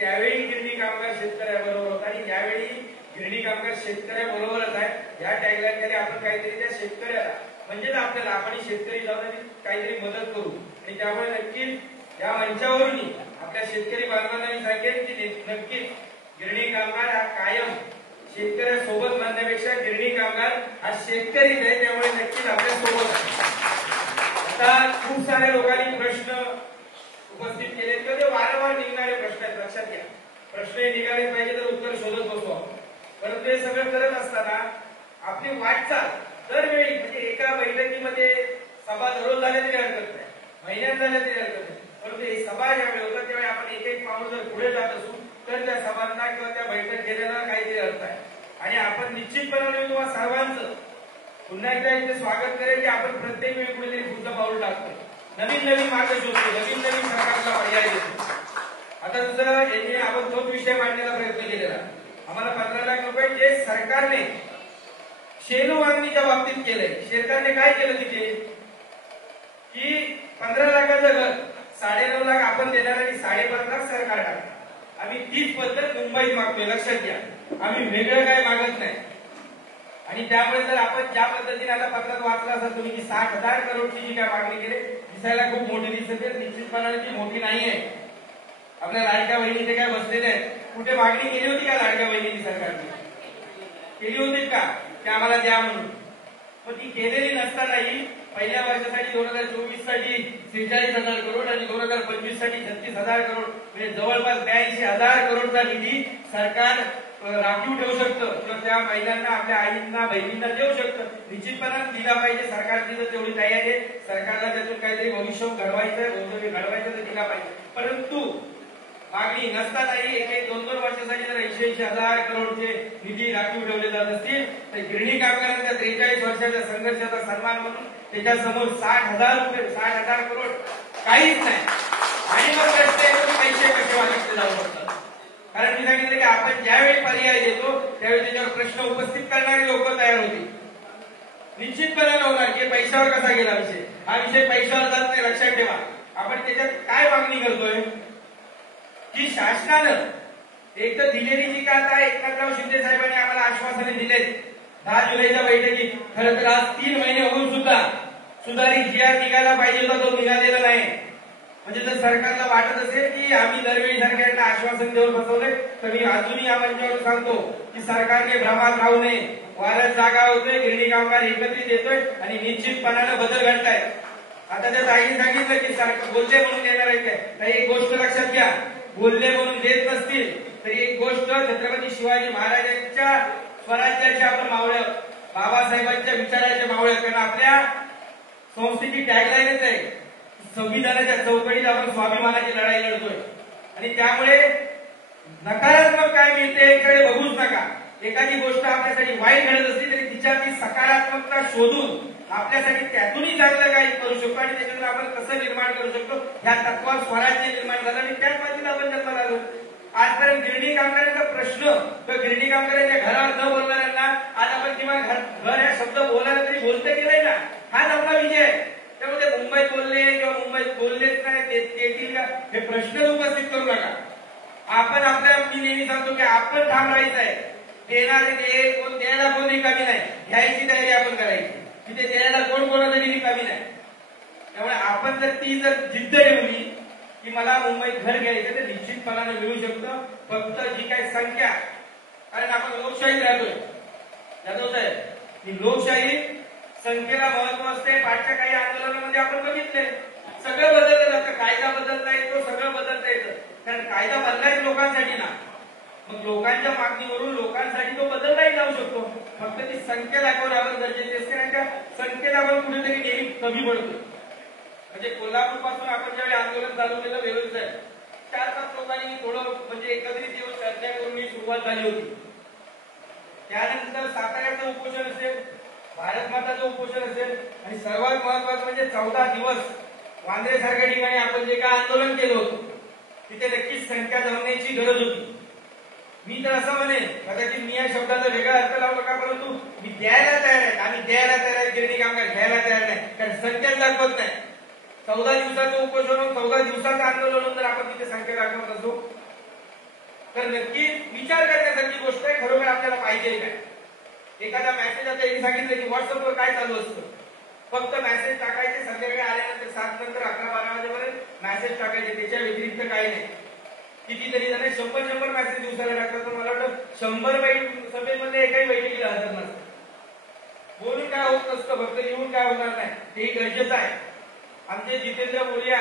त्यावेळी गिरणी कामगार शेतकऱ्याबरोबर होता आणि यावेळी गिरणी कामगार शेतकऱ्याबरोबरच आहे। या टॅगलाईन खाली आपण काहीतरी त्या शेतकऱ्याला म्हणजेच आपल्याला आपण शेतकरी जाऊन काहीतरी मदत करू आणि त्यामुळे नक्कीच या मंचावरून आपल्या शेतकरी बांधवांना मी सांगेन की नक्कीच गिरणी कामगार हा कायम शेतकऱ्यासोबत म्हणण्यापेक्षा गिरणी कामगार हा शेतकरीच आहे, त्यामुळे नक्कीच आपल्या सोबत। आता खूप साऱ्या लोकांनी प्रश्न उपस्थित केले किंवा ते वारंवार निघणारे प्रश्न आहेत, लक्षात घ्या। प्रश्न निघाले पाहिजे तर उत्तर शोधत बसतो, परंतु हे सगळं करत असताना आपली वाटचाल दरवेळी म्हणजे एका बैठकीमध्ये सभा दररोज झाल्या तरी हरकत नाही, महिन्यात झाल्या तरी हरकत नाही, परंतु ही सभा ज्यावेळी होतात त्यावेळी आपण एक एक पाऊल जर पुढे जात असू तर त्या सभांना किंवा त्या बैठक घेण्याला काहीतरी अर्थ आहे। आणि आपण निश्चितपणे तुम्हाला सर्वांचं पुन्हा एकदा इथे स्वागत करेल की आपण प्रत्येक वेळी कुठेतरी पुढचं पाऊल टाकतो, नवीन नवीन मार्ग शोधतो, नवीन नवीन सरकारला पर्याय देतो। आता जसं आपण तोच विषय मांडण्याचा प्रयत्न केलेला, आम्हाला 15 लाख रुपये जे सरकारने शेणू मागणीच्या बाबतीत केलंय, सरकारने काय केलं तिथे की 15 लाखाचं घर 9.5 लाख आपण देणार आणि 5.5 लाख सरकार टाकणार। आम्ही तीच पद्धत मुंबईत मागतोय, लक्षात घ्या, आम्ही वेगळं काय मागत नाही। आणि त्यामुळे जर आपण ज्या पद्धतीने आता पत्रात वाचलं असेल तुम्ही की 60,000 करोडची जी काय मागणी केली दिसायला खूप मोठी दिसते, निश्चितपणाने ती मोठी नाहीये। आपल्या लाडक्या बहिणीचे काय बसलेले आहेत, कुठे मागणी केली होती का लाडक्या बहिणीची सरकारने? केली होती का की आम्हाला द्या म्हणून? पण ती केलेली नसतानाही पहिल्या वर्षासाठी 2024 साठी 46,000 करोड आणि 2025 साठी 36,000 करोड म्हणजे जवळपास 82,000 करोडचा निधी सरकार राखीव ठेवू शकतं किंवा त्या महिलांना आपल्या आईंना बहिणींना देऊ शकतं, निश्चितपणाने दिला पाहिजे। सरकारची जर तेवढी तयारी आहे, सरकारला त्यातून काहीतरी भविष्य घडवायचं भविष्य घडवायचं तर दिला पाहिजे। परंतु मागणी नसतानाही एक 2-2 वर्षासाठी जर 80,000 करोडचे निधी राखीव ठेवले जात असतील तर गिरणी कामगारांच्या 43 वर्षाच्या संघर्षाचा सन्मान म्हणून त्याच्यासमोर 60,000 करोड काहीच नाही। आणि मग प्रश्न येतो पैसे कसे वाटले जाऊ शकतात, कारण मी सांगितलं की आपण ज्यावेळी पर्याय देतो त्यावेळी त्याच्यावर प्रश्न उपस्थित करणारी लोक तयार होती, निश्चितपणे होणार की पैशावर कसा गेला विषय, हा विषय पैशावर जात नाही, लक्षात ठेवा। आपण त्याच्यात काय मागणी करतोय की शासनानं एक तर दिलेली जी का आता एकनाथराव शिंदे साहेबांनी आम्हाला आश्वासने दिलेत 10 जुलैच्या बैठकीत, खरं तर आज 3 महिने होऊन सुद्धा सुधारित GR निघायला पाहिजे होता, तो निघालेला नाही। म्हणजे जर सरकारला वाटत असेल की आम्ही दरवेळी सरकारला आश्वासन देऊन बसवलंय तर मी अजूनही या मंचावर सांगतो की सरकारने भ्रमात राहू नये, वारस जागा होतोय, गिरणी कामगार एकत्रित येतोय आणि निश्चितपणाने बदल घडताय। आता त्या ताईने सांगितलं की सरकार बोलले म्हणून येणार आहे काय, तर एक गोष्ट लक्षात घ्या, बोलले म्हणून देत नसतील तर एक गोष्ट छत्रपती शिवाजी महाराजांच्या स्वराज्याच्या आपण मावळ्या, बाबासाहेबांच्या विचाराच्या मावळ्या, कारण आपल्या संस्थेची टॅगलाईनच आहे संविधानाच्या चौकटीत आपण स्वाभिमानाची लढाई लढतोय। आणि त्यामुळे नकारात्मक काय मिळते याकडे बघूच नका। एखादी गोष्ट आपल्यासाठी वाईट घडत असली तरी तिच्यातली सकारात्मकता शोधून आपल्यासाठी त्यातूनही चांगलं काही करू शकतो आणि त्याच्यातून आपण कसं निर्माण करू शकतो ह्या तत्वात स्वराज्य निर्माण झालं आणि त्याच माहितीत आपण जन्माला आलो। आजपर्यंत गिरणी कामगारांचा प्रश्न किंवा गिरणी कामगारांच्या घरावर न बोलणाऱ्यांना आज आपण किंवा घर हा शब्द बोलायला तरी बोलते गेलाय ना, हाच आपला विजय आहे। त्यामुळे मुंबईत बोलले किंवा मुंबईत बोललेच नाही येतील का हे प्रश्न उपस्थित करू नका। आपण आपल्या मी नेहमी सांगतो की आपण ठाम राहायचं आहे, देणारे कोण द्यायला कोण रिकामी नाही, घ्यायची तयारी आपण करायची, तिथे द्यायला कोण कोणासाठी रिकामी नाही। त्यामुळे आपण जर ती जिद्द ठेवली की मला मुंबईत घर घ्यायचं तर निश्चितपणाने मिळू शकतं, फक्त जी काही संख्या, कारण आपण लोकशाहीत राहतोय जाधव साहेब, ही लोकशाही संख्येला महत्व असते। मागच्या काही आंदोलनामध्ये आपण बघितले सगळं बदललं जातं, कायदा बदलता येतो, सगळं बदलता येतं, कारण कायदा बदलायचा लोकांसाठी ना, मग लोकांच्या मागणीवरून लोकांसाठी तो बदललाही जाऊ शकतो, फक्त ती संख्या दाखवणं आपण गरजेचे असते आणि त्या संख्येला आपण कुठेतरी नेहमी कमी पडतो। म्हणजे कोल्हापूर पासून आपण ज्यावेळी आंदोलन चालू केलं वेळेच आहे 4-5 लोकांनी थोडं म्हणजे एकत्रित येऊन चर्चा करून ही सुरुवात झाली होती। त्यानंतर साताऱ्याचं उपोषण असेल, भारत माताचं उपोषण असेल आणि सर्वात महत्वाचं म्हणजे 14 दिवस वांद्रे सारख्या ठिकाणी आपण जे काय आंदोलन केलं होतं तिथे नक्कीच संख्या जमण्याची गरज होती। मी तर असं म्हणेन, कदाचित मी या शब्दाचा वेगळा अर्थ लावू नका, परंतु मी द्यायला तयार आहे, आम्ही द्यायला तयार आहे, गिरणी कामगार घ्यायला तयार नाही, कारण संख्या दाखवत नाही। 14 दिवसाचं उपोषण, 14 दिवसाचं आंदोलन जर आपण तिथे संख्या दाखवत असू तर नक्की विचार करण्यासारखी गोष्ट आहे, खरोखर आपल्याला पाहिजे काय. एखादा मेसेज आता यांनी सांगितलं की व्हॉट्सअपवर काय चालू असतं, फक्त मेसेज टाकायचे, संध्याकाळी आल्यानंतर 7 नंतर 11-12 वाजेपर्यंत मेसेज टाकायचे, त्याच्या व्यतिरिक्त काही नाही. कितीतरी जण 100 मेसेज दिवसाला टाकतात, पण मला वाटतं 100 सभेमध्ये एकाही बैठकीला हजर नसतं. बोलून काय होत नसतं, फक्त लिहून काय होणार नाही, तेही गरजेचं आहे. आमचे जितेंद्र मोरे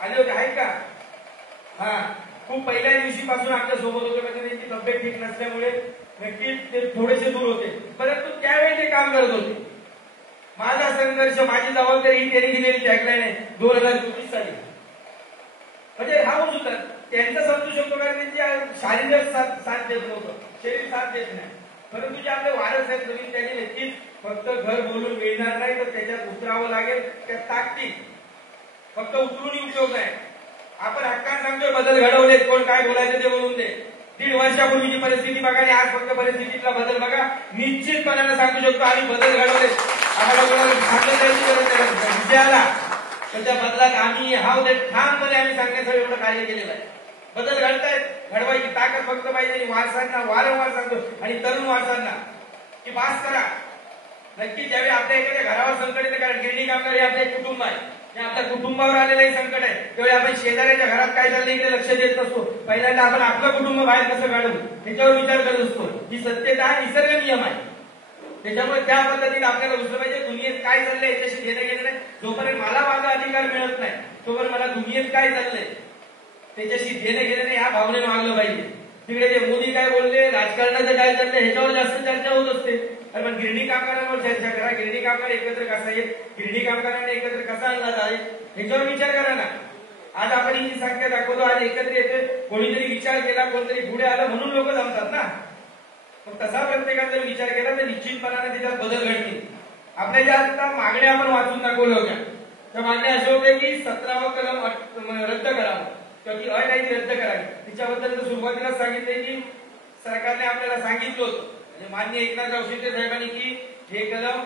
आले होते, आहेत का? हा, खूप पहिल्या दिवशीपासून आमच्या सोबत होते, म्हणजे त्यांची तब्येत ठीक नसल्यामुळे नक्कीच ते थोडेसे दूर होते, परंतु त्यावेळी ते काम करत होते. माझा संघर्ष माझी जबाबदारी ही त्यांनी दिलेली टॅगलाईन आहे 2024 साली. म्हणजे राहून सुद्धा त्यांचं समजू शकतो, कारण त्यांची शारीरिक साथ देत नव्हतं, शरीर साथ देत नाही. परंतु जे आपले वारस आहेत नवीन, त्यांनी नक्कीच फक्त घर बोलून मिळणार नाही, तर त्याच्यात उतरावं लागेल. त्या ताकदीत फक्त उतरूनही उपयोग नाही. आपण हक्कान सांगतोय बदल घडवलेत, कोण काय बोलायचं ते बोलून दे. 1.5 वर्षापूर्वीची परिस्थिती बघा आणि आज फक्त परिस्थितीतला बदल बघा, निश्चितपणाने सांगू शकतो आम्ही बदल घडवलेत. आम्हाला कोणाला सांगत जायची गरज नाही. विजयाला त्याच्या बदलात आम्ही ठामपणे आम्ही सांगण्याचं एवढं कार्य केलेलं आहे. बदल घडतायत, घडवायची ताकद फक्त पाहिजे. आणि वारसांना वारंवार सांगतो, आणि तरुण वारसांना की बास करा. नक्की ज्यावेळी आपल्या एखाद्या घरावर संकट येते, कारण गिरणी कामगार हे आपले कुटुंब आहे, हे आपल्या कुटुंबावर आलेलं संकट आहे, त्यावेळी आपण शेजाऱ्याच्या घरात काय चाललंय इकडे लक्ष देत नसतो. पहिल्यांदा आपण आपलं कुटुंब बाहेर कसं काढू त्याच्यावर विचार करत असतो. ही सत्यता निसर्ग नियम आहे. त्याच्यामुळे त्या पद्धतीने आपल्याला दुसरं पाहिजे, दुनियेत काय चाललंय याच्याशी घेणं गेलं नाही. जोपर्यंत मला माझा अधिकार मिळत नाही, तोपर्यंत मला दुनियेत काय चाललंय त्याच्याशी घेणं गेलं नाही, ह्या भावनेने वागलं पाहिजे. तिकडे ते मोदी काय बोलले, राजकारणाचं काय चाललंय ह्याच्यावर जास्त चर्चा होत असते. पण गिरणी कामगारांवर चर्चा करा, गिरणी कामगार एकत्र कसा येत, गिरणी कामगारांना एकत्र कसा आणला जाईल ह्याच्यावर विचार करा ना. आज आपण ही संख्या दाखवतो, आज एकत्र येते, कोणीतरी विचार केला, कोणतरी पुढे आलं म्हणून लोक जमतात ना. मग तसा प्रत्येकाने जर विचार केला तर निश्चितपणाने त्याच्यात बदल घडतील. आपल्या ज्या आता मागण्या आपण वाचून दाखवल्या होत्या, त्या मागण्या अशा होत्या की 17वा कलम रद्द करावं किंवा ती अट आहे ती रद्द करावी. तिच्याबद्दल तर सुरुवातीलाच सांगितलंय की सरकारने आपल्याला सांगितलं होतं, म्हणजे माननीय एकनाथराव शिंदे साहेबांनी, की हे कलम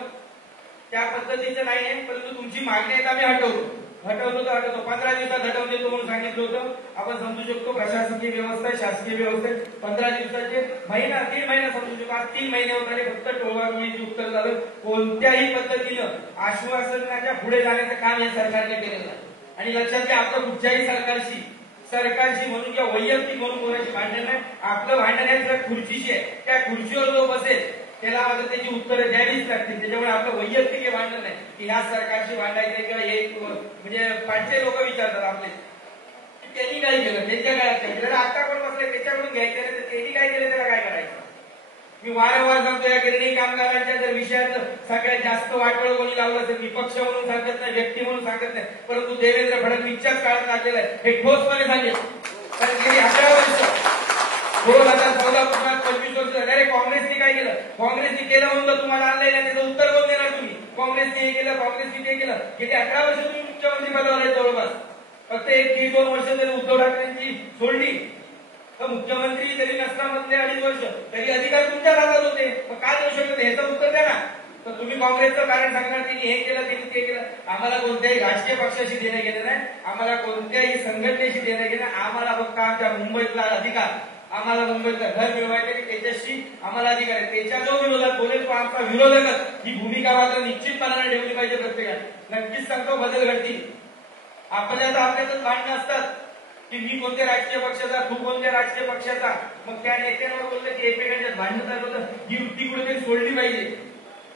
त्या पद्धतीचं नाही आहे, परंतु तुमची मागणी आहे आम्ही हटवतो तर हटवतो. 15 दिवसात हटवून देतो म्हणून सांगितलं होतं. आपण समजू शकतो प्रशासकीय व्यवस्था, शासकीय व्यवस्थेत 15 दिवसाचे महिना 3 महिना समजू शकतो. आज 3 महिने होत आले, फक्त टोळवाटोळीची उत्तर झालं. कोणत्याही पद्धतीनं आश्वासनाच्या पुढे जाण्याचं काम या सरकारने केलेलं आहे. आणि लक्षात घ्या, आपलं कुठच्याही सरकारशी म्हणून किंवा वैयक्तिक म्हणून कोणाची भांडण नाही. आपलं भांडण आहे त्या खुर्चीशी आहे. त्या खुर्चीवर जो बसेल त्याला मात्र त्याची उत्तरं द्यावीच लागतील. त्याच्यामुळे आपलं वैयक्तिक भांडण नाही की ह्या सरकारशी भांडायचं किंवा हे म्हणजे पाचशे लोक विचारतात आपले की त्यांनी काय केलं, त्यांच्या काय केलं, आता कोण बसले त्याच्याकडून घ्यायचं नाही, तर त्यांनी काय केलं त्याला काय करायचं. मी वारंवार सांगतो, या गिरणी कामगारांच्या जर विषयात सगळ्यात जास्त वाटोळ कोणी लावलं तर मी पक्ष म्हणून सांगत नाही, व्यक्ती म्हणून सांगत नाही, परंतु देवेंद्र फडणवीसच्याच काळात लागलेलं आहे. हे ठोसपणे सांगेल. कारण गेली 11 वर्ष 2014 पासून 25 वर्ष झाले. अरे काँग्रेसने काय केलं, काँग्रेसने केलं म्हणून तुम्हाला आणलंय ना, त्याचं उत्तर कोण देणार तुम्ही. काँग्रेसने हे केलं, काँग्रेसने ते केलं. गेली 11 वर्ष तुम्ही मुख्यमंत्री पदावर आहे जवळपास. फक्त 1-2 वर्ष जरी उद्धव ठाकरेंची सोडली तर मुख्यमंत्री जरी नसता मधले 2.5 वर्ष तरी अधिकार तुमच्या हातात होते. मग काय देऊ शकतो ह्याचं उत्तर द्या ना. तर तुम्ही काँग्रेसचं कारण सांगणार त्यांनी हे केलं त्यांनी ते केलं. आम्हाला कोणत्याही राजकीय पक्षाशी देणं गेलं नाही, आम्हाला कोणत्याही संघटनेशी देणं गेलं. आम्हाला फक्त आमच्या मुंबईतला अधिकार, आम्हाला मुंबईतलं घर मिळवायचं त्याच्याशी आम्हाला अधिकार आहे. त्याच्या जो विरोधात बोलेल तो आमचा विरोधकच. ही भूमिका मात्र निश्चितपणाने ठेवली पाहिजे प्रत्येकाने. नक्कीच सांगतो बदल घडतील. आपल्यातच भांडणं असतात की मी कोणत्या राजकीय पक्षाचा, तू कोणत्या राजकीय पक्षाचा. मग त्या नेत्यांवर बोललं की एकमेकांच्यात भांडणं चालू होतं. ही वृत्ती कुठेतरी सोडली पाहिजे.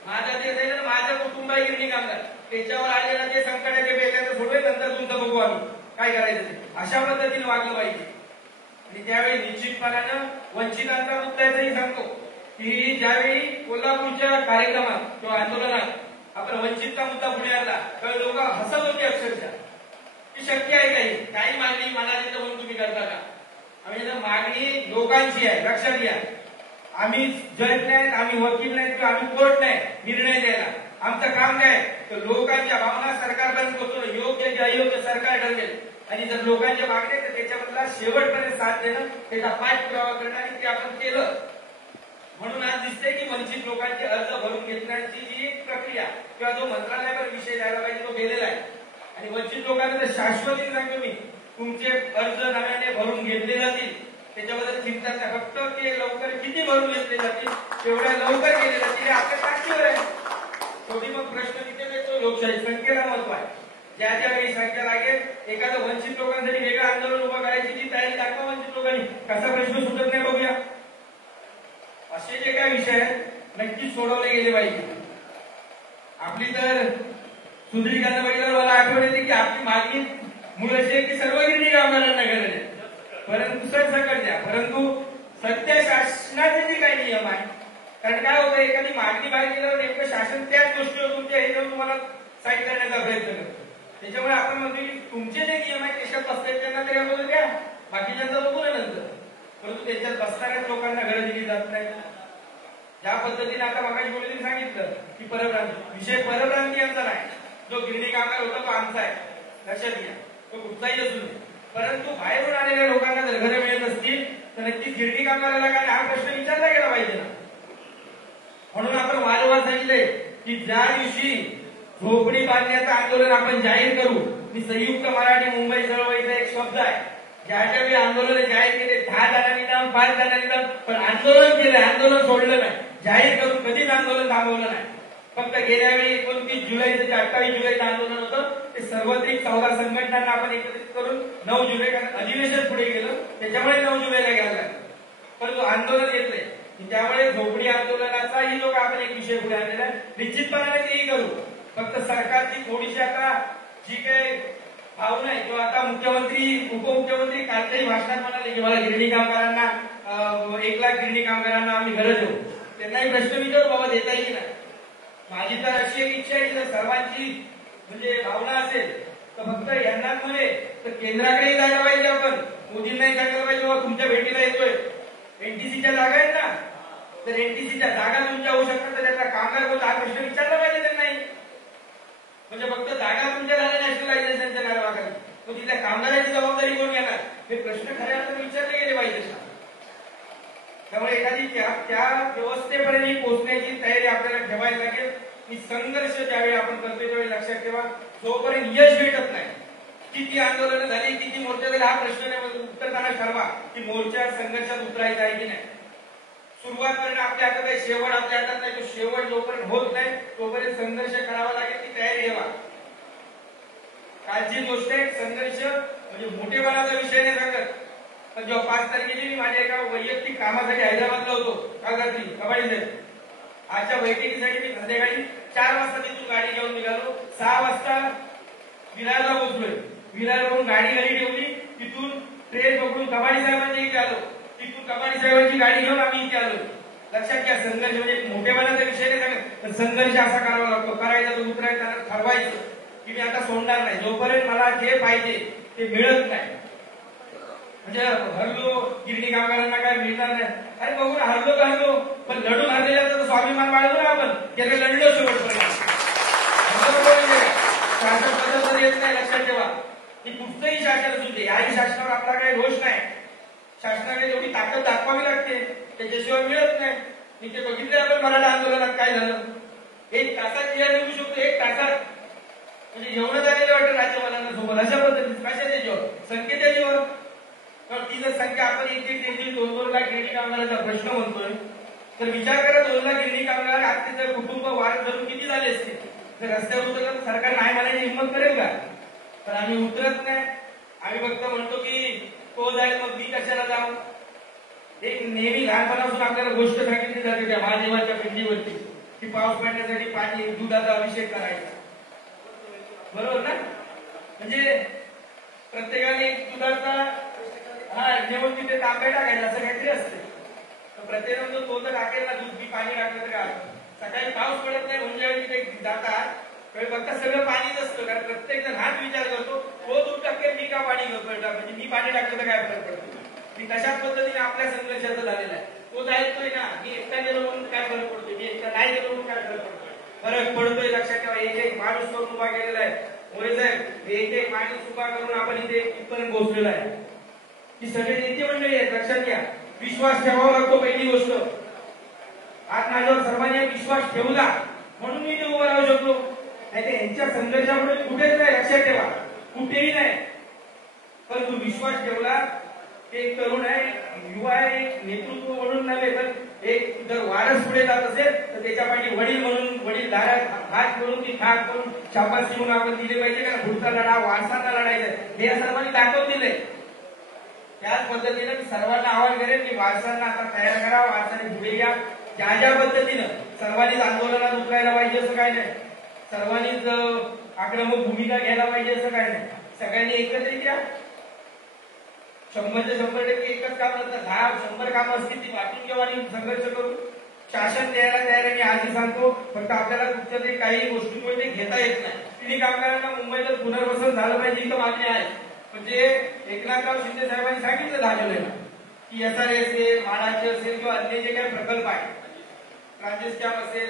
माझ्या ते नाही ना, माझं कुटुंब आहे गिरणी कामगार, त्याच्यावर आलेला जे संकट आहे ते वेगळ्याचं सोडवेल, नंतर तुमचं बघू आम्ही काय करायचं ते. अशा पद्धतीने वागलं पाहिजे. आणि त्यावेळी निश्चितपणानं वंचितांचा मुद्द्याचंही सांगतो की ज्यावेळी कोल्हापूरच्या कार्यक्रमात किंवा आंदोलनात आपण वंचितचा मुद्दा पुढे आणला त्यावेळी लोक हसत होते अक्षरशः की शक्य आहे काही मागणी मला देतं म्हणून तुम्ही करता का. आम्ही मागणी लोकांची आहे, लक्षात घ्या. आम्ही जज नाहीत, आम्ही वकील नाहीत किंवा आम्ही कोर्ट नाही निर्णय द्यायला. आमचं काम काय तर लोकांच्या भावना सरकारपर्यंत पोहोचवणं. योग्य की अयोग्य सरकार ठरवेल. आणि जर लोकांच्या मागण्या तर त्याच्याबद्दल शेवटपर्यंत साथ देणं, त्याचा पाठपुरावा करणं आणि ते आपण केलं. म्हणून आज दिसते की वंचित लोकांचे अर्ज भरून घेण्याची जी प्रक्रिया किंवा जो मंत्रालयावर विषय द्यायला पाहिजे तो गेलेला आहे. आणि वंचित लोकांना तर शाश्वती सांगतो मी, तुमचे अर्ज नव्याने भरून घेतले त्याच्याबद्दल चिंता नाही, फक्त ते लवकर किती भरून घेतले जातील तेवढ्या लवकर केले जातील हे आपल्या ताकदीवर आहे. शेवटी मग प्रश्न तिथे येतो, लोकशाही संख्येला महत्व आहे. ज्या ज्या वेळी संख्या लागेल एखादं वंचित लोकांसाठी वेगळं आंदोलन उभं करायची ती तयारी दाखवा वंचित लोकांनी, कसा प्रश्न सुटत नाही बघूया. असे जे काय विषय आहेत नक्कीच सोडवले गेले पाहिजे. आपली तर सुंदरीकरण बघितल्यावर मला आठवण येते की आपली मागणी मूळ अशी आहे की सर्व गिरणी कामगारांना गरज आहे, परंतु सरसकट द्या. परंतु सत्य शासनाचे जे काही नियम आहे, कारण काय होतं एखादी मागणी बाहेर केल्यावर नेमकं शासन त्याच गोष्टीवर तुमच्या ह्याच्यावर तुम्हाला साईड करण्याचा प्रयत्न करतो. त्याच्यामुळे आपण म्हणतो की तुमचे जे नियम आहेत त्याच्यात बसतात त्यांना तरी अगोदर द्या, बाकीच्यांचा बघू नंतर. परंतु त्याच्यात बसणाऱ्याच लोकांना घरं दिली जात नाही. ज्या पद्धतीने आता मगाशी बोलून सांगितलं की परभ्रांती विषय परभ्रांती यांचा नाही, जो गिरणी कामगार होता तो आमचा आहे, लक्षात घ्या, तो कुठचाही असू नये. परंतु बाहेरून आलेल्या लोकांना जर घरं मिळत असतील तर नक्कीच गिरणी कामगाराला काय हा प्रश्न विचारला गेला पाहिजे ना. म्हणून आपण वारंवार सांगितले की ज्या दिवशी झोपडी बांधण्याचं आंदोलन आपण जाहीर करू, मी संयुक्त मराठी मुंबई चळवळीचा एक शब्द आहे, ज्या ज्यावेळी आंदोलन जाहीर केले 10 जणांनी नाम 5 जणांनी नाम, पण आंदोलन केलं, आंदोलन सोडलं नाही, जाहीर करून कधीच आंदोलन थांबवलं नाही. फक्त गेल्या वेळी 29 जुलै ते 28 जुलैचं आंदोलन होतं, ते सर्वत्रिक 14 संघटनांना आपण एकत्रित करून 9 जुलै अधिवेशन पुढे गेलं, त्याच्यामुळे 9 जुलैला घ्यायला लागलं. परंतु आंदोलन घेतलंय त्यामुळे झोपडी आंदोलनाचाही जो आपण एक विषय पुढे आणलेला आहे, निश्चितपणाने तेही करू. फक्त सरकारची थोडीशी आता जी काही भावना आहे किंवा आता मुख्यमंत्री उपमुख्यमंत्री कालच्याही भाषणात म्हणाले की मला गिरणी कामगारांना 1 लाख गिरणी कामगारांना आम्ही घरं देऊ. त्यांनाही प्रश्न विचारू बाबा देता येईल ना. माझी तर अशी एक इच्छा आहे की जर सर्वांची म्हणजे भावना असेल तर फक्त यांनाच नव्हे तर केंद्राकडेही जायला पाहिजे. आपण मोदींनाही सांगायला पाहिजे बाबा तुमच्या भेटीला येतोय, एनटीसीच्या जागा आहेत ना, तर एनटीसीच्या जागा तुमच्या होऊ शकतात तर त्याचा कामगार कोण हा प्रश्न विचारला पाहिजे त्यांनाही. म्हणजे फक्त जागा तुमच्या झाल्या नॅशनलायझेशनच्या कारभाराखाली, मग तिथल्या कामगाराची जबाबदारी कोण घेणार हे प्रश्न खऱ्या अर्थाने विचारले गेले पाहिजे. त्यामुळे एखादी त्या व्यवस्थेपर्यंत पोहोचण्याची तयारी आपल्याला ठेवायला लागेल. की संघर्ष ज्यावेळी आपण करतोय त्यावेळी लक्षात ठेवा, जोपर्यंत यश भेटत नाही, किती आंदोलनं झाली किती मोर्चा झाले हा प्रश्न उतरताना ठरवा की मोर्चा संघर्षात उतरायचा आहे की नाही. सुरुवात करणं आपल्या हातात आहे, शेवट आपल्या हातात नाही. तो शेवट जोपर्यंत होत नाही तोपर्यंत संघर्ष करावा लागेल, ती तयारी ठेवा. कालची गोष्ट आहे, संघर्ष म्हणजे मोठेपणाचा विषय नाही सांगत, पण जेव्हा 5 तारखेची मी माझ्या एका वैयक्तिक कामासाठी हैदराबादला होतो काल रात्री कबाडीचे, आजच्या बैठकीसाठी मी संध्याकाळी 4 वाजता तिथून गाडी घेऊन निघालो, 6 वाजता विरारला पोहोचलोय. विरारवरून गाडी ठेवली, तिथून ट्रेन पकडून कबाडी साहेबांच्या इथे आलो, तिथून कबाडी साहेबांची गाडी घेऊन आम्ही इथे आलो. लक्षात घ्या, संघर्ष म्हणजे मोठेपणाचा विषय नाही सांगत, पण संघर्ष असा करावा लागतो. करायचा तो उतरायचा ठरवायचं की मी आता सोडणार नाही जोपर्यंत मला जे पाहिजे ते मिळत नाही. म्हणजे हरलो गिरणी कामगारांना काय मिळणार नाही, अरे बघू ना हरलो पण लढून हरलेला स्वाभिमान बाळगलो ना आपण, त्याला लढलो शेवटपर्यंत. शासन बदल येत नाही, लक्षात ठेवा. की कुठचंही शासन असू दे, याही शासनावर आपला काही रोष नाही, शासनाने एवढी ताकद दाखवावी लागते, त्याच्याशिवाय मिळत नाही. मी ते बघितले आपण मराठा आंदोलनात काय झालं, 1 तासात जिया निघू शकतो, 1 तासात. म्हणजे एवढं झालेलं वाटतं राज्यपालांना सोबत अशा पद्धतीने कशाच्या जीवावर, संख्येच्या जीवावर. तर ती जर संख्या आपण 1-1, 2-2 लाख गिरणी कामगारांचा प्रश्न म्हणतोय तर विचार करा 2 लाख गिरणी कामगार आज जर कुटुंब वाढ धरून किती झाले असते. जर रस्त्यावर उतरलं तर सरकार नाही म्हणायची हिंमत करेल का. पण आम्ही उतरत नाही, आम्ही फक्त म्हणतो की तो जाईल मग मी कशाला जाऊ. एक नेहमी लहानपणापासून आपल्याला गोष्ट सांगितली जाते त्या महादेवाच्या पिंडीवरती की पाऊस पडण्यासाठी पाणी दुधाचा अभिषेक करायचा, बरोबर ना. म्हणजे प्रत्येकाने दुधाचा नेऊन तिथे तांब्या टाकायचा असं काहीतरी असते. तर प्रत्येकाने तो तर टाकेल ना, दूध मी पाणी टाकलं तर काय. सकाळी पाऊस पडत नाही म्हणजे तिथे जातात त्यावेळी बघता सगळं पाणीच असतं, कारण प्रत्येक जण हाच विचार करतो तो दूध टाकेल मी का पाणी म्हणजे मी पाणी टाकलं तर काय फरक पडतो. मी तशाच पद्धतीने आपल्या संघर्षाचं झालेला आहे. तो जायचोय ना, मी एकटा गेलो म्हणून काय फरक पडतोय, मी एकटा नाही गेलो म्हणून काय फरक पडतोय. फरक पडतोय, लक्षात ठेवा. एक माणूस करून उभा केलेला आहे मोरे साहेब, एक माणूस उभा करून आपण इथे इथपर्यंत पोहोचलेला आहे. ही सगळे नेते मंडळी आहेत, लक्षात घ्या. विश्वास ठेवावा लागतो पहिली गोष्ट. आज माझ्यावर सर्वांनी विश्वास ठेवला म्हणून मी ते उभं राहू शकलो, नाही तर यांच्या संघर्षामुळे कुठेच नाही, लक्षात ठेवा, कुठेही नाही. परंतु विश्वास ठेवला. एक तरुण आहे युवा एक नेतृत्व म्हणून नव्हे तर एक जर वारस पुढे जात असेल तर त्याच्या पाठी वडील म्हणून वडील धारात हात करून ती ठाक करून शाबासकी म्हणून आपण दिले पाहिजे. कारण पुढचा लढा वारसांना लढायचा हे या सर्वांनी दाखवून दिलंय. त्याच पद्धतीनं मी सर्वांना आवाहन करेन की वारसांना आता तयार करा, वारसाने पुढे या. ज्या ज्या पद्धतीनं सर्वांनीच आंदोलनात उतरायला पाहिजे असं काय नाही, सर्वांनीच आक्रमक भूमिका घ्यायला पाहिजे असं काय नाही. सगळ्यांनी एकत्रित या. 100% एकच काम नसतं, 10-100 काम असतील ती वाटून घेऊ आणि संघर्ष करू. शासन द्यायला तयार आहे. मी आधी सांगतो फक्त आपल्याला कुठच्या तरी काही गोष्टींमुळे ते घेता येत नाही. तिन्ही कामगारांना मुंबईत पुनर्वसन झालं पाहिजे ही मागणी आहे. म्हणजे एकनाथराव शिंदे साहेबांनी सांगितलं झालेलं की SRA असेल, महाराष्ट्र असेल किंवा अन्य जे काही प्रकल्प आहेत, राजेश कॅम्प असेल,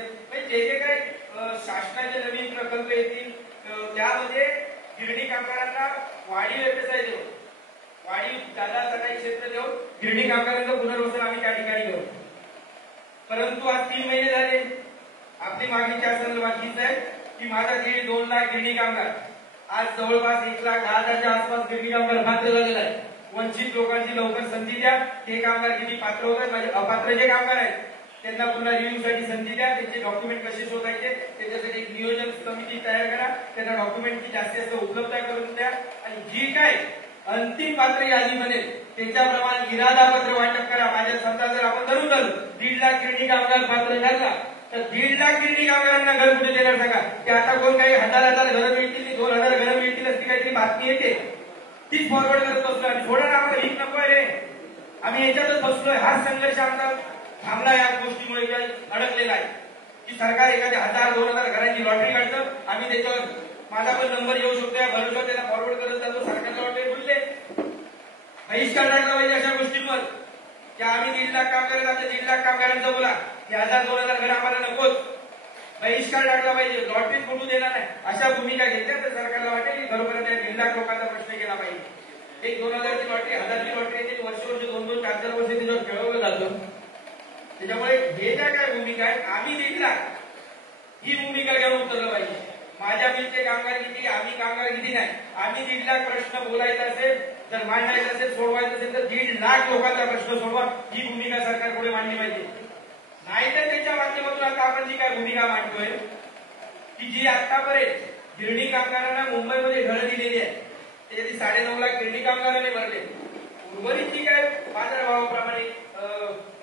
जे जे काही शासनाचे नवीन प्रकल्प येतील त्यामध्ये गिरणी कामगारांना वाढीव व्यवसाय देऊ, वाढीव जादा सकाळी क्षेत्र देऊन गिरणी कामगारांचं पुनर्वसन आम्ही त्या ठिकाणी करू. परंतु आज 3 महिने झाले आपली मागणी शासनाला बाकीच आहे की माझा 1.5-2 लाख गिरणी कामगार आज जवळपास 1,10,000च्या आसपास गिरणी कामगार पात्र झालेला आहे. वंचित लोकांची लवकर संधी द्या. ते कामगार किती पात्र होत आहेत, म्हणजे अपात्र जे कामगार आहेत त्यांना पुन्हा रिव्ह्यूसाठी संधी द्या. त्यांचे डॉक्युमेंट कसे शोधायचे त्याच्यासाठी एक नियोजन समिती तयार करा. त्यांना डॉक्युमेंटची जास्तीत जास्त उपलब्धता करून द्या. आणि जी काय अंतिम पात्र यादी बनेल त्याच्याप्रमाणे इरादा पत्र वाटप करा. माझ्या समजा जर आपण धरून झालो 1.5 लाख गिरणी कामगार पात्र ठरला तर 1.5 लाख गिरणी कामगारांना घर कुठे देणार सांगा. की आता कोण काही 1,000 घरं मिळतील, 2,000 घरं मिळतील अशी काहीतरी बातमी येते, तीच फॉरवर्ड करत बसलो आणि थोडं आम्हाला हित नको आहे. आम्ही याच्यातच बसलोय. हाच संघर्ष आमचा थांबला या गोष्टीमुळे अडकलेला आहे की सरकार एखाद्या 1,000-2,000 घरांची लॉटरी काढतं. आम्ही त्याच्यावर माझा पण नंबर येऊ शकतो या भरोसा त्याला फॉरवर्ड करत जातो. सरकारला लॉटरी बोलले बहिष्कार टाकला पाहिजे अशा गोष्टींवर की आम्ही 1.5 लाख कामगार, आमच्या 1.5 लाख कामगारांचं बोला की 1,000-2,000 घर आम्हाला नकोच, बहिष्कार टाकला पाहिजे, लॉटरीच फोटू देणार नाही. अशा भूमिका घेतल्या तर सरकारला वाटेल की खरोखर त्या 1.5 लाख लोकांचा प्रश्न केला पाहिजे. एक 2,000ची लॉटरी, 1,000ची लॉटरी येते, वर्ष 2-2, 4-4 वर्ष त्याच्यावर खेळवलं जातं. त्याच्यामुळे हे ज्या काय भूमिका आहेत आम्ही 1.5 लाख ही भूमिका घेऊन उतरलं पाहिजे. माझ्या मिलचे कामगार किती, आम्ही कामगार किती नाही. आम्ही 1.5 लाख प्रश्न बोलायचा असेल, जर मांडायचा असेल, सोडवायचा असेल तर 1.5 लाख लोकांचा प्रश्न सोडवा ही भूमिका सरकार पुढे मांडली पाहिजे. नाहीतर त्याच्या माध्यमातून आता आपण जी काय भूमिका मांडतोय की जी आतापर्यंत गिरणी कामगारांना मुंबईमध्ये घरं दिलेली आहे त्याची 9.5 लाख गिरणी कामगारांनी भरले. उर्वरित जी काय बाजारभावाप्रमाणे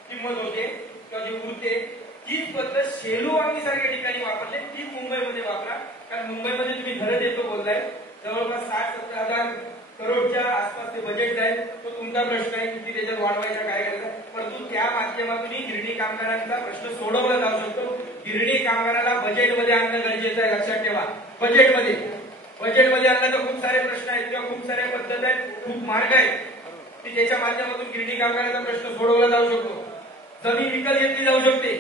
किंमत होते किंवा जे उरते तीच पद्धत शेलू आम्ही सारख्या ठिकाणी वापरले, तीच मुंबईमध्ये वापरा. कारण मुंबईमध्ये तुम्ही घरं देतो बोलताय, जवळपास 60-70 हजार करोडच्या आसपास ते बजेट आहे. तो तुमचा प्रश्न आहे की त्याच्यात वाढवायचा काय करायचा. परंतु त्या माध्यमातून गिरणी कामगारांचा प्रश्न सोडवला जाऊ शकतो. गिरणी कामगाराला बजेटमध्ये आणणं गरजेचं आहे. लक्षात ठेवा, बजेटमध्ये आणलं तर खूप सारे प्रश्न आहेत किंवा खूप साऱ्या पद्धत आहेत, खूप मार्ग आहेत की त्याच्या माध्यमातून गिरणी कामगारांचा प्रश्न सोडवला जाऊ शकतो. जमीन विकत घेतली जाऊ शकते.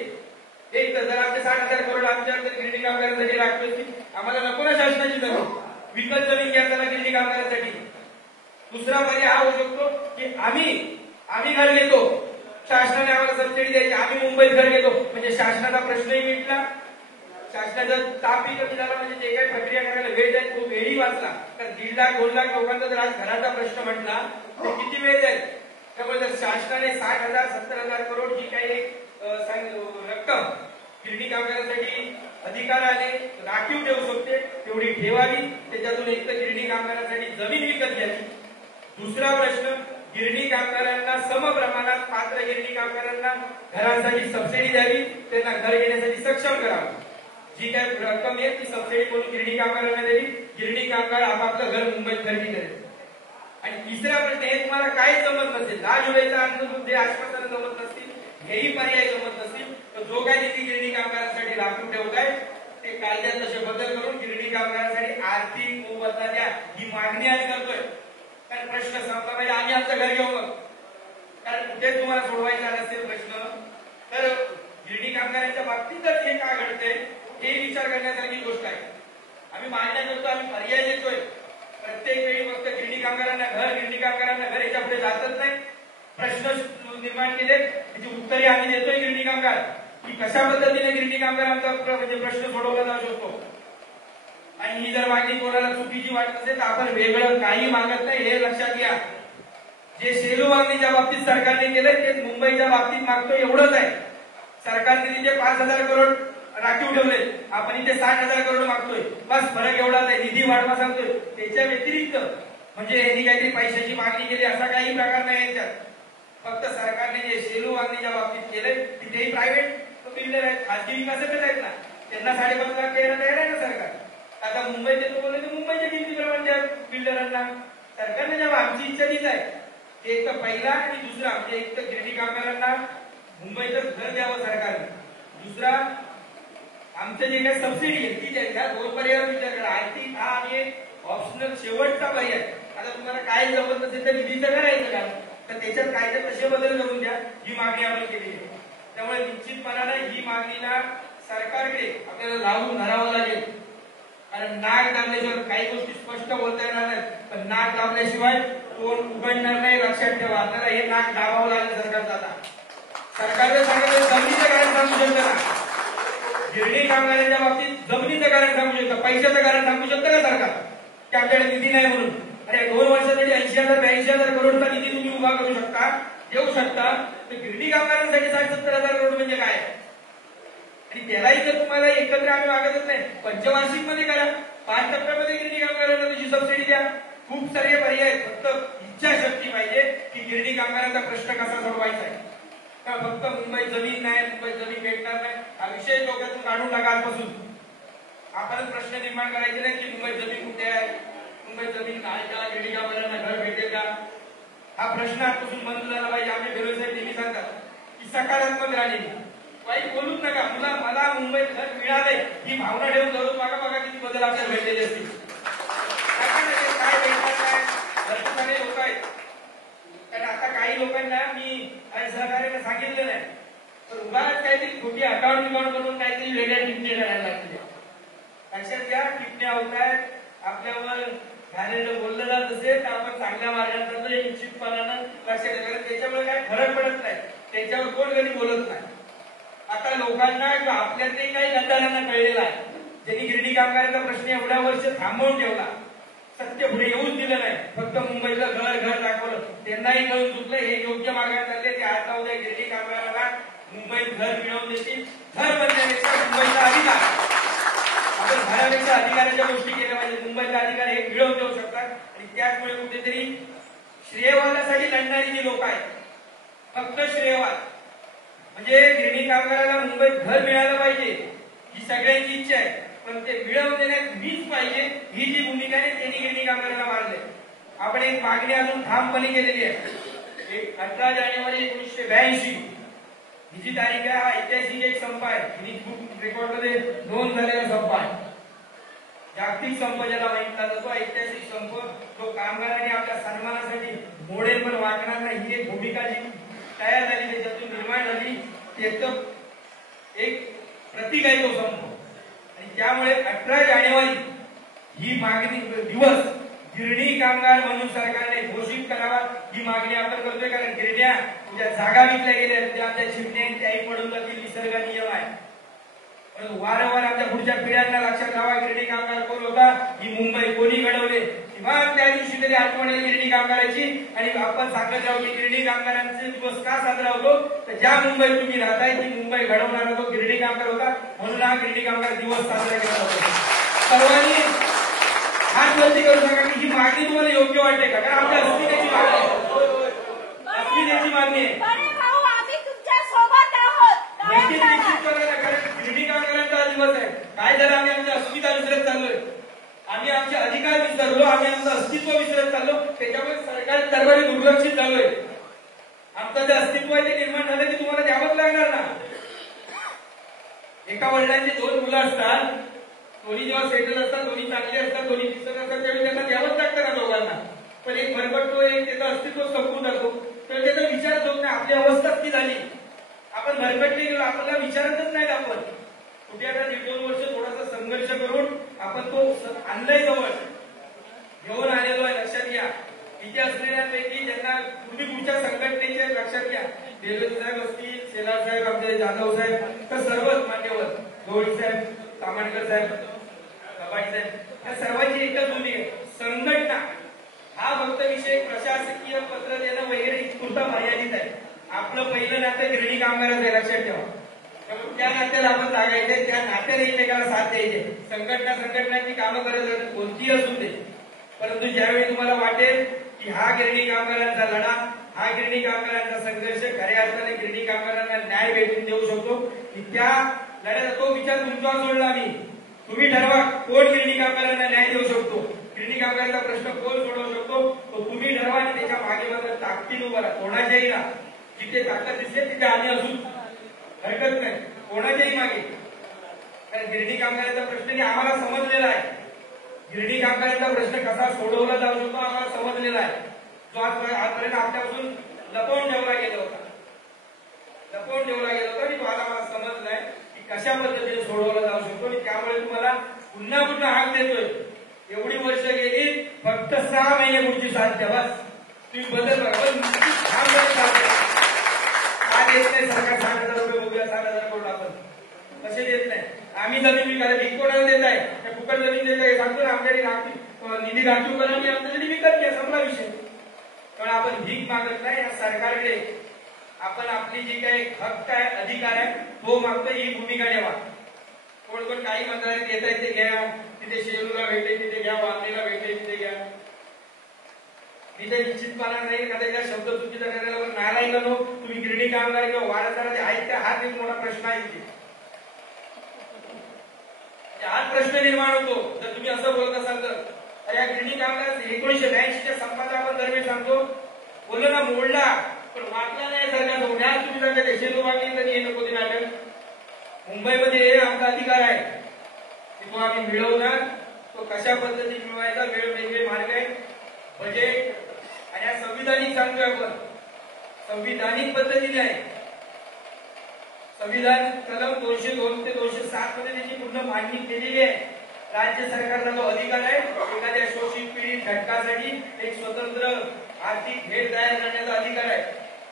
एक तर जर आमचे 60,000 करोड आमच्याकडे गिरणी कामगारांसाठी लागतोय, आम्हाला नको ना शासनाची जमीन, विकत जमीन घ्यायला गिरणी कामगारांसाठी. दुसरा पर्याय हा होऊ शकतो की आम्ही घर घेतो, शासनाने आम्हाला सबसिडी द्यायची, आम्ही मुंबईत घर घेतो, म्हणजे शासनाचा प्रश्नही मिटला, शासनाचा तापही कमी झाला. म्हणजे जे काही प्रक्रिया करायला वेळ जाईल तो वेळही वाचला. तर 1.5 लाख-2 लाख लोकांचा जर आज घराचा प्रश्न म्हटला तर किती वेळ जाईल. त्यामुळे जर शासनाने 60,000-70,000 करोड जी काही रक्कम गिरणी कामगारांसाठी अधिकाराने राखीव ठेवू शकते तेवढी ठेवावी. त्याच्यातून एक तर गिरणी कामगारांसाठी जमीन विकत घ्यावी. दुसरा प्रश्न, गिरणी कामगारांना समप्रमाणात पात्र गिरणी कामगारांना घरांसाठी सबसिडी द्यावी, त्यांना घर घेण्यासाठी सक्षम करावं. जी काय रक्कम आहे ती सबसिडी करून गिरणी कामगारांना द्यावी. गिरणी कामगार आपापलं घर मुंबईत खरेदी करेल. आणि तिसरा प्रश्न, हे तुम्हाला काहीच जमत नसेल, 10 जुलैचा अंतर्गत जे आश्वासन जमत नसतील, हेही पर्याय जमत नसतील, तर जो काय निधी गिरणी कामगारांसाठी राखून ठेवत आहे ते कायद्यात तसे बदल करून गिरणी कामगारांसाठी आर्थिक मोबदला द्या ही मागणी आम्ही करतोय. कारण प्रश्न संपला पाहिजे. आम्ही आमचं घर घेऊ मग, कारण कुठेच तुम्हाला सोडवायचा नसेल प्रश्न तर गिरणी कामगारांच्या बाबतीतच हे का घडतंय हे विचार करण्यासारखी गोष्ट आहे. आम्ही मान्य करतो, आम्ही पर्याय देतोय. प्रत्येक वेळी फक्त गिरणी कामगारांना घर याच्या पुढे जातच नाही. प्रश्न निर्माण केले त्याची उत्तरे आम्ही देतोय गिरणी कामगार की कशा पद्धतीने गिरणी कामगारांचा म्हणजे प्रश्न सोडवला जाऊ शकतो. आणि ही जर मागणी कोणाला चुकीची वाटत असेल तर आपण वेगळं काही मागत नाही हे लक्षात घ्या. जे सेलू मागणीच्या बाबतीत सरकारने केलंय ते मुंबईच्या बाबतीत मागतो एवढंच आहे. सरकारने तिथे 5,000 करोड राखीव ठेवले, आपण इथे 60,000 करोड मागतोय. बस फरक एवढाच आहे. निधी वाढवा सांगतोय, त्याच्या व्यतिरिक्त म्हणजे यांनी काहीतरी पैशाची मागणी केली असा काही प्रकार नाही याच्यात. फक्त सरकारने जे सेलू मागणीच्या बाबतीत केलंय तिथेही प्रायव्हेट बिल्डर आहेत, खासगी विकासकच आहेत ना, त्यांना 5.5 लाख द्यायला तयार आहे ना सरकार. आता मुंबईत येतो बोलले तर मुंबईच्या किमतीप्रमाणे त्या बिल्डरांना सरकारने जेव्हा आमची इच्छा तीच आहे, एक तर पहिला आणि दुसरा म्हणजे एक तर गिरणी कामगारांना मुंबईचं घर द्यावं सरकारने, दुसरा आमचं जे काही सबसिडी आहे ती द्यायचा. दोन पर्यायावर विचार करा. आर्थिक हा आणि एक ऑप्शनल शेवटचा पर्याय. आता तुम्हाला काय जमत नसेल तर निधीचं करायचं का, तर त्याच्यात कायदे तसे बदल करून द्या. ही मागणी आपण केली आहे. त्यामुळे निश्चितपणाने ही मागणीला सरकारकडे आपल्याला लावून धरावं लागेल. कारण नाक दाबल्याशिवाय काही गोष्टी स्पष्ट बोलता येणार नाहीत, पण नाक दाबल्याशिवाय तोंड उघडणार नाही. लक्षात ठेवा. आपल्याला हे नाक दाबावं लागेल सरकारचं. आता सरकारने सांगितलं जमिनीचं कारण सांगू शकतं ना, गिरणी कामगारांच्या बाबतीत जमिनीचं कारण सांगू शकतं, पैशाचं कारण सांगू शकतं का सरकार की आपल्याकडे निधी नाही म्हणून? अरे 2 वर्षासाठी 80,000 82,000 करोडचा निधी तुम्ही उभा करू शकता, देऊ शकता, तर गिरणी कामगारांसाठी 60-70,000 करोड म्हणजे काय? आणि त्यालाही जर तुम्हाला एकत्र आम्ही मागतच नाही, पंचवार्षिक मध्ये करा, 5 टप्प्यामध्ये गिरणी कामगारांना तुझी सबसिडी द्या. खूप सारे पर्याय आहेत. फक्त इच्छाशक्ती पाहिजे की गिरणी कामगारांचा प्रश्न कसा सोडवायचा आहे. का फक्त मुंबई जमीन नाही, मुंबई जमीन भेटणार नाही हा विषय डोक्यातून काढून टाका. आजपासून आपणच प्रश्न निर्माण करायचे नाही की मुंबई जमीन कुठे आहे, मुंबई जमीन आहे का, गिरणी कामगारांना घर भेटेल का, हा प्रश्न आजपासून बंद झाला पाहिजे. आमचे बेरोज साहेब नेहमी सांगतात की सकारात्मक राजनीती, वाईट बोलूच नका. मला मुंबईत घर मिळालंय ही भावना ठेवून जरूर बघा किती बदल आपल्याला भेटलेले असतील. काय भेटणार काय भरपूर लोक आहेत. कारण आता काही लोकांना मी सहकार्याने सांगितलं नाही, तर उगाच काहीतरी खोटी अकाउंट करून काहीतरी वेगळ्या टिप्पण्या करायला लागतील. लक्षात घ्या, टिप्पण्या होत आहेत, आपल्यावर घालेलं बोललं जात असेल तर आपण चांगल्या मार्गाने चाललोय निश्चितपणानं. लक्षात घ्या, कारण त्याच्यामुळे काय फरक पडत नाही, त्याच्यावर कोण कधी बोलत नाही. आता लोकांना किंवा आपल्यातही काही गद्दारांना कळलेला आहे, ज्यांनी गिरणी कामगारांचा प्रश्न एवढ्या वर्ष थांबवून ठेवला, सत्य पुढे येऊच दिलं नाही, फक्त मुंबईचं घर दाखवलं. त्यांनाही कळून चुकलं, हे योग्य मार्गाने चालले. ते आता उद्या गिरणी कामगारांना मुंबईत घर मिळवून देतील. घर बनण्यापेक्षा मुंबईचा अधिकार, आपण घरापेक्षा अधिकाराच्या गोष्टी केल्या पाहिजे. मुंबईचा अधिकार हे मिळवून देऊ शकतात. आणि त्याचमुळे कुठेतरी श्रेयवादासाठी लढणारी जी लोक आहेत, फक्त श्रेयवाद म्हणजे गिरणी कामगाराला मुंबईत घर मिळालं पाहिजे ही सगळ्यांची इच्छा आहे, पण ते मिळवून देण्यात मीच पाहिजे ही जी भूमिका आहे त्यांनी गिरणी कामगाराला मारले. आपण एक मागणी अजून ठामपणे केलेली आहे. 18 जानेवारी 1982 ही जी तारीख आहे, हा ऐतिहासिक एक संप आहे. गिनीज बुक रेकॉर्डमध्ये नोंद झालेला संप आहे. जागतिक संप ज्याला म्हटला जातो, ऐतिहासिक संप, तो कामगारांनी आपल्या सन्मानासाठी मोडेल पण वागणार नाही ही एक भूमिका जी तयार झाली, त्याच्यातून निर्माण झाली, त्याचं एक प्रतीक आहे तो संप. आणि त्यामुळे 18 जानेवारी ही मागणी दिवस गिरणी कामगार म्हणून सरकारने घोषित करावा ही मागणी आपण करतोय. कारण गिरण्या उद्या जागा विकल्या गेल्या, उद्या आमच्या चिमण्यांची आई पडून जातील, निसर्ग नियम आहे. परंतु वारंवार आमच्या पुढच्या पिढ्यांना लक्षात ठेवा गिरणी कामगार कोण होता, ही मुंबई कोणी घडवले, किंवा त्या दिवशी तरी आठवण येईल गिरणी कामगाराची. आणि आपण सांगत राहू की गिरणी कामगारांचे दिवस का साजरा होतो, तर ज्या मुंबईत तुम्ही राहताय ती मुंबई घडवणारा तो गिरणी कामगार होता, म्हणून हा गिरणी कामगार दिवस साजरा केला जातो. सर्वांनी हात वरती करू नका की ही मागणी तुम्हाला योग्य वाटते का, कारण आपल्या अस्मितेची मागणी आहे, अस्मितेची मागणी आहे. गिरणी कामगारांचा दिवस आहे. काय झालं, आम्ही आमची अस्मिता विसरत चाललोय, आम्ही आमचे अधिकार विसरलो, आम्ही आमचं अस्तित्व विसरत चाललो. त्याच्यामुळे सरकार दरबारी दुर्लक्षित झालोय. आमचं जे अस्तित्व आहे ते निर्माण झालं की तुम्हाला द्यावंच लागणार ना. एका वडिलांची 2 मुलं असतात, दोन्ही जेव्हा सेटल असतात, दोन्ही चांगले असतात, दोन्ही दिसत असतात, त्यावेळी त्यांना द्यावंच लागतं ना दोघांना. पण एक भरकटतो, एक त्याचं अस्तित्व संपून जातो, तर त्याचा विचारच होत नाही. आपली अवस्था ती झाली, आपण भरकटले गेलो, आपल्याला विचारतच नाही. आपण कुठे आता 1-2 वर्ष थोडासा संघर्ष करून आपण तो आणलाय जवळ घेऊन आलेलो आहे. लक्षात घ्या, इथे असलेल्यांपैकी ज्यांना पूर्वीच्या संघटनेचे लक्षात घ्या, बेलोजी साहेब असतील, शेलार साहेब, आमचे जाधव साहेब, तर सर्वच मान्यवर, गवळी साहेब, तामाणकर साहेब, कबाडी साहेब, या सर्वांची एकच भूमिका आहे. संघटना हा फक्त विषय प्रशासन प्रशासकीय पत्र देणं वगैरे इतपुरता मर्यादित आहे. आपलं पहिलं नातं गिरणी कामगाराचं आहे, लक्षात ठेवा. त्यामुळे त्या नात्याला आपण लागायचे, त्या नात्याने एकमेकाला साथ द्यायचे. संघटनाची कामं करत राहते, कोणतीही असू दे. परंतु ज्यावेळी तुम्हाला वाटेल की हा गिरणी कामगारांचा लढा, हा गिरणी कामगारांचा संघर्ष खऱ्या अर्थाने गिरणी कामगारांना न्याय भेटून देऊ शकतो, की त्या लढ्याचा तो विचार तुमच्यावर सोडला मी. तुम्ही ठरवा कोण गिरणी कामगारांना न्याय देऊ शकतो, गिरणी कामगारांचा प्रश्न कोण सोडवू शकतो, तो तुम्ही ठरवा आणि त्याच्या मागे मात्र ताकदीने उभा राहा. कोणाच्याही ना जिथे ताकद दिसते तिथे आम्ही असू, हरकत नाही, कोणाच्याही मागे. कारण गिरणी कामगारांचा प्रश्न आम्हाला समजलेला आहे. गिरणी कामगारांचा प्रश्न कसा सोडवला जाऊ शकतो आम्हाला समजलेला आहे. जो आजपर्यंत आपल्यापासून लपवून ठेवला गेला होता, आणि तो आज आम्हाला समजलाय की कशा पद्धतीने सोडवला जाऊ शकतो. आणि त्यामुळे तुम्हाला पुन्हा पुन्हा हाक देतोय. एवढी वर्ष गेली, फक्त 6 महिने पुढची साथ द्या, बस. तुम्ही बदल बघा, आज येत नाही सरकार 60,000 रुपये बघूया, 60,000 करोड आपण कसे देत नाही. आम्ही जमीन विकायला भीक कोणाला देत आहे, त्या फुकट जमीन देत आहे सांगतो ना, आमच्या निधी राखीव करा आणि आमच्यासाठी विकत घ्या, संपला विषय. पण आपण भीक मागत नाही या सरकारकडे. आपण आपली जी काही हक्क आहे, अधिकार आहे, तो मागतो. ही भूमिका ठेवा. कोण कोण काही मंत्रालयात येत आहे ते घ्या, तिथे शेलूला भेटे तिथे घ्या, वांदेला भेटे तिथे घ्या. मी तर निश्चितपणा नाही का त्याच्या शब्द चुकीचा करायला, पण नारायण तुम्ही गिरणी कामगार किंवा वारसदार आहेत का, हाच एक मोठा प्रश्न आहे तिथे. हाच प्रश्न निर्माण होतो जर तुम्ही असं बोलत असाल तर. या गिरणी कामगार 1982च्या संपाचा आपण दरवेळी सांगतो, बोललो ना मोडला, पण वाटला नाही सरकारचा. उद्या तुम्ही सांगता शेतू मागणी तरी हे नको ते नाटक. मुंबईमध्ये आमचा अधिकार आहे, तो आम्ही मिळवणार. तो कशा पद्धतीने मिळवायचा, वेगवेगळे मार्ग आहेत, बजेट आणि संविधानिक सांगतोय आपण, संविधानिक पद्धतीने आहे. संविधान कलम 202 ते 207 मध्ये त्याची पूर्ण मांडणी केलेली आहे. राज्य सरकारला जो अधिकार आहे, एखाद्या शोषित पीडित घटकासाठी एक स्वतंत्र आर्थिक हेड तयार करण्याचा अधिकार आहे.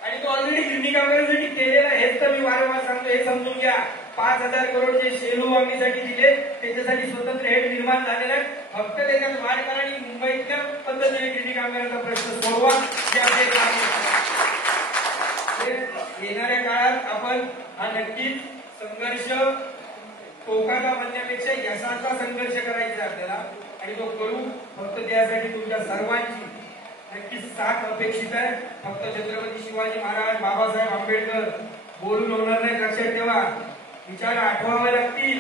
आणि तो ऑलरेडी गिरणी कामगारांसाठी केलेला आहे. हेच तर मी वारंवार सांगतो, हे समजून घ्या. 5,000 करोड जे शेलू वागणीसाठी दिले, त्याच्यासाठी स्वतंत्र हेड निर्माण झालेला आहे. फक्त त्याच्यात वाढ करा आणि मुंबईच्या पद्धतीने गिरणी कामगारांचा प्रश्न सोडवा. येणाऱ्या काळात आपण हा नक्कीच संघर्ष टोकाचा म्हणण्यापेक्षा यशाचा संघर्ष करायचा आपल्याला, आणि तो करू. फक्त त्यासाठी तुमच्या सर्वांची नक्कीच साथ अपेक्षित आहे. फक्त छत्रपती शिवाजी महाराज, बाबासाहेब आंबेडकर बोलून होणार नाही, लक्षात ठेवा. विचार आठवावे लागतील.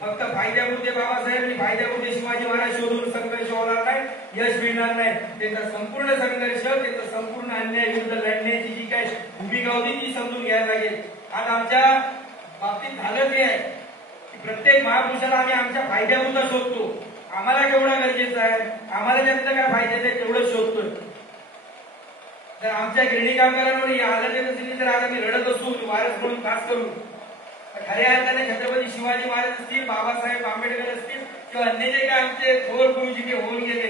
फक्त फायद्यापुरते बाबासाहेब आणि फायद्यापुरते शिवाजी महाराज शोधून संघर्ष होणार नाही, यश मिळणार नाही. त्यांचा संपूर्ण संघर्ष, त्यांचा संपूर्ण अन्याय विरुद्ध लढण्याची जी काही भूमिका होती ती समजून घ्यायला लागेल. आज आमच्या बाबतीत झालं ते आहे की प्रत्येक महापुरुषाला आम्ही आमच्या फायद्यापुरता शोधतो. आम्हाला केवढा गरजेचं आहे, आम्हाला त्यातलं काय फायद्याचं आहे तेवढंच शोधतोय. जर आमच्या गिरणी कामगारांवर ही हालत येत असेल तर आज आम्ही रडत असू, वारस म्हणून खास करू. खऱ्या अर्थाने छत्रपती शिवाजी महाराज असतील, बाबासाहेब आंबेडकर असतील किंवा अन्य जे काय आमचे थोर गुरु जिथे होऊन गेले,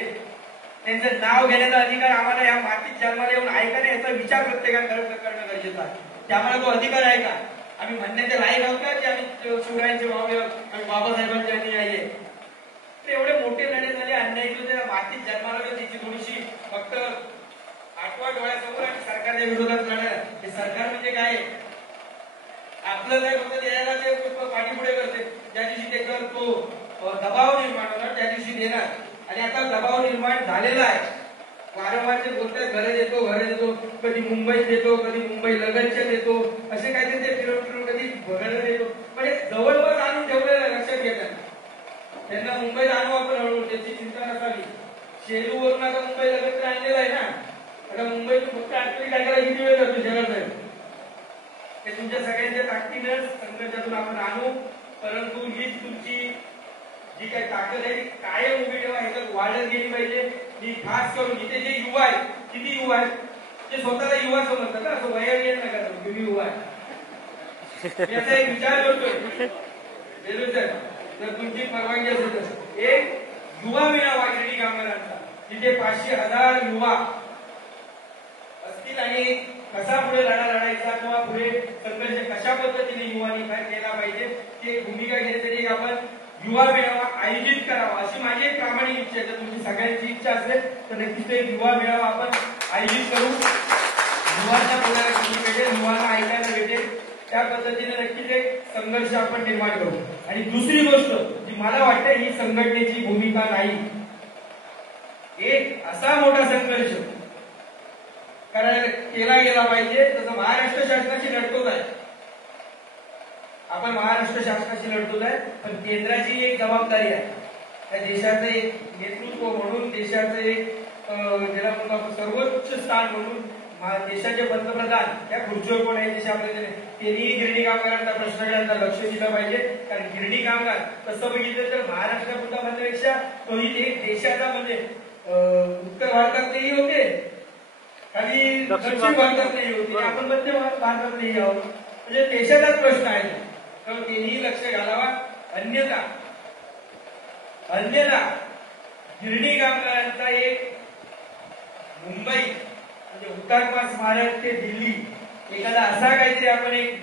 त्यांचं नाव घेण्याचा अधिकार आम्हाला या मातीत जन्माला येऊन आहे का नाही याचा विचार प्रत्येकाने करणं गरजेचं आहे. त्यामुळे तो अधिकार आहे का, आम्ही म्हणण्याचे लायक आहोत का की आम्ही शिवरायांचे भाऊ आणि बाबासाहेबांचे अनुयायी आहे. एवढे मोठे लढे झाले, अन्याय त्या मातीत जन्माला त्याची थोडीशी फक्त आठवा डोळ्यासमोर आणि सरकारच्या विरोधात लढा. हे सरकार म्हणजे काय, आपलं काय फक्त द्यायला ते पाठीपुढे करते. ज्या दिवशी त्याच्यावर तो दबाव निर्माण होणार त्या दिवशी देणार. आणि आता दबाव निर्माण झालेला आहे. वारंवार ते बोलतात घरे देतो, कधी मुंबईत देतो, कधी मुंबई लगतच्या देतो, असे काहीतरी ते फिरून कधी बघायला देतो. म्हणजे जवळपास आणून ठेवलेलं लक्षात घेतात. त्यांना मुंबईत आणू आपण हळूहळू, त्याची चिंता नसावी. शेलूवरून आता मुंबई लगत आणलेला आहे ना, आता मुंबईत फक्त आठवडी टाकायला किती वेळ जातो जगात आहे. हे तुमच्या सगळ्यांच्या ताकदीनं संघर्षातून आपण आणू. परंतु हीच तुमची जी काही ताकद आहे ती कायम उभी ठेवा, ह्याच्यात वाढत गेली पाहिजे. ही खास करून इथे जे युवा आहेत, किती युवा आहेत, ते स्वतःला युवा समजतात ना, असं वया येत नका तुम्ही युवा आहे. याचा एक विचार करतोय जर तुमची परवानगी असेल तर एक युवा मेळावा गिरणी कामगारांचा, तिथे 500,000 युवा असतील आणि कसा पुढे लढा लढायचा किंवा पुढे संघर्ष कशा पद्धतीने युवांनी केला पाहिजे ती भूमिका घेण्यासाठी आपण युवा मेळावा आयोजित करावा अशी माझी एक प्रामाणिक इच्छा आहे. जर तुमची सगळ्यांची इच्छा असेल तर नक्कीच एक युवा मेळावा आपण आयोजित करू, युवांना बोलायला संधी भेटेल, युवांना ऐकायला भेटेल, त्या पद्धतीने नक्कीच एक संघर्ष आपण निर्माण करू. आणि दुसरी गोष्ट जी मला वाटते ही संघटनेची भूमिका नाही, एक असा मोठा संघर्ष करायला केला गेला पाहिजे तसं महाराष्ट्र शासनाशी लढतोच आहे आपण, महाराष्ट्र शासनाशी लढतोच आहे, पण केंद्राची एक जबाबदारी आहे. त्या देशाचं एक नेतृत्व म्हणून, देशाचं एक ज्याला म्हणतो आपण सर्वोच्च स्थान म्हणून देशाचे पंतप्रधान त्या खुर्चीवर कोण आहे देशामध्ये, त्यांनी गिरणी कामगारांचा प्रश्नाकडे लक्ष दिलं पाहिजे. कारण गिरणी कामगार तसं बघितलं तर महाराष्ट्रापुरता म्हणण्यापेक्षा तोही एक देशाचा म्हणजे उत्तर भारतात नाही होते, खाली दक्षिण भारतात नाही होते, आपण मध्य भारतात नाही आहोत, म्हणजे देशाचाच प्रश्न आहे. तर त्यांनी लक्ष घालावा. अन्यथा गिरणी कामगारांचा एक मुंबई म्हणजे हुतात्मा स्मारक ते दिल्ली एखादा असा काहीतरी आपण एक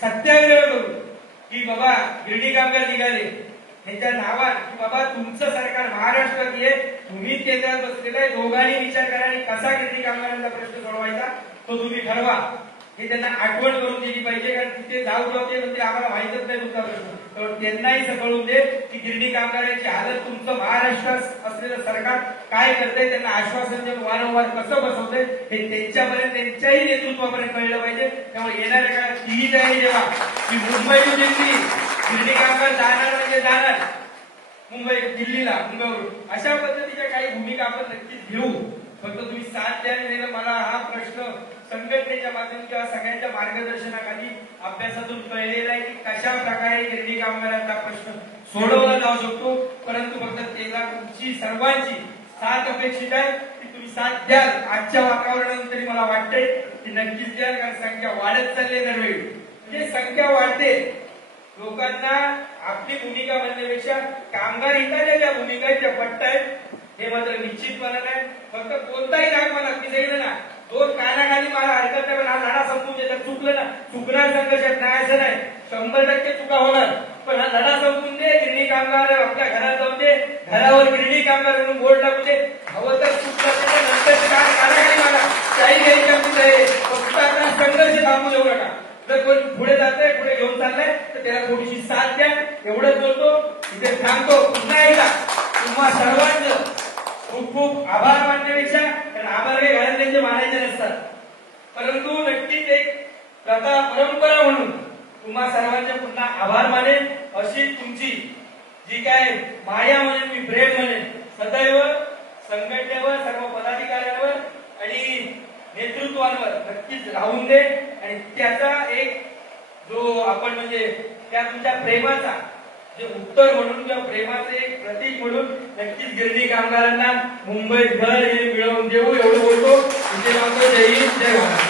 सत्याग्रह करू की बाबा गिरणी कामगार निघाले त्यांच्या नावात की बाबा तुमचं सरकार महाराष्ट्रात आहे, तुम्ही केंद्रात बसलेला आहे, दोघांनी विचार करा आणि कसा गिरणी कामगारांचा प्रश्न सोडवायचा तो तुम्ही ठरवा. हे त्यांना आठवण करून दिली पाहिजे. कारण तिथे जाऊ ते म्हणजे आम्हाला माहितच नाही तुमचा प्रश्न, तर त्यांनाही कळून दे की गिरणी कामगारांची हालत तुमचं महाराष्ट्रात असलेलं सरकार काय करतंय, त्यांना आश्वासन देऊन वारंवार कसं बसवतंय हे त्यांच्यापर्यंत, त्यांच्याही नेतृत्वापर्यंत कळलं पाहिजे. त्यामुळे येणाऱ्या काळात तीही तयारी जेव्हा की मुंबई टू दिल्ली गिरणी कामगार जाणार म्हणजे जाणार, मुंबई दिल्लीला, मुंबईवरून अशा पद्धतीच्या काही भूमिका आपण नक्कीच घेऊ. फक्त तुम्ही साथ द्या. मला हा प्रश्न संघटनेच्या माध्यमातून किंवा सगळ्यांच्या मार्गदर्शनाखाली अभ्यासातून कळलेला आहे की कशा प्रकारे गिरणी कामगारांचा प्रश्न सोडवला जाऊ शकतो. परंतु फक्त त्याला तुमची सर्वांची साथ अपेक्षित आहे की तुम्ही साथ द्याल. आजच्या वातावरणानंतर मला वाटतंय की नक्कीच द्याल, कारण संख्या वाढत चालली दरवेळी, म्हणजे संख्या वाढते. लोकांना आपली भूमिका म्हणण्यापेक्षा कामगार हिताच्या ज्या भूमिका आहेत त्या पटतायत हे मात्र निश्चितपणे नाही. फक्त कोणताही राग मला सांगितलं ना, दोन कानाखाली मला हरकत नाही, पण हा लढा संपून देतात. चुकलं ना, चुकणार संघर्षात नाही असं नाही, 100% चुका होणार, पण हा लढा संपून दे. गिरणी कामगार आपल्या घरात जाऊन दे, घरावर गिरणी कामगार म्हणून बोर्ड लागू दे. हवं तर चुकलं नंतर कानाखाली मला काही घ्यायची फक्त आता संघर्ष थांबू देऊ नका. जर कोणी पुढे जातंय, पुढे घेऊन चाललंय तर त्याला थोडीशी साथ द्या. एवढंच बोलतो, इथे थांबतो. पुन्हा एकदा तुम्हा सर्वांचं खूप खूप आभार मानण्यापेक्षा, कारण आभार काही घरातल्यांचे मानायचे नसतात, परंतु नक्कीच एक प्रथा परंपरा म्हणून तुम्हा सर्वांचे पुन्हा आभार मानेन. अशी तुमची जी काय माया म्हणेन, मी प्रेम म्हणेन, सदैव संघटनेवर, सर्व पदाधिकाऱ्यांवर आणि नेतृत्वांवर नक्कीच राहून दे. आणि त्याचा एक जो आपण म्हणजे त्या तुमच्या प्रेमाचा जे उत्तर म्हणून किंवा प्रेमाचं एक प्रतीक म्हणून नक्कीच गिरणी कामगारांना मुंबईत घर हे मिळवून देऊ. एवढं बोलतो. इथे मात्र जय हिंद, जय महाराष्ट्र.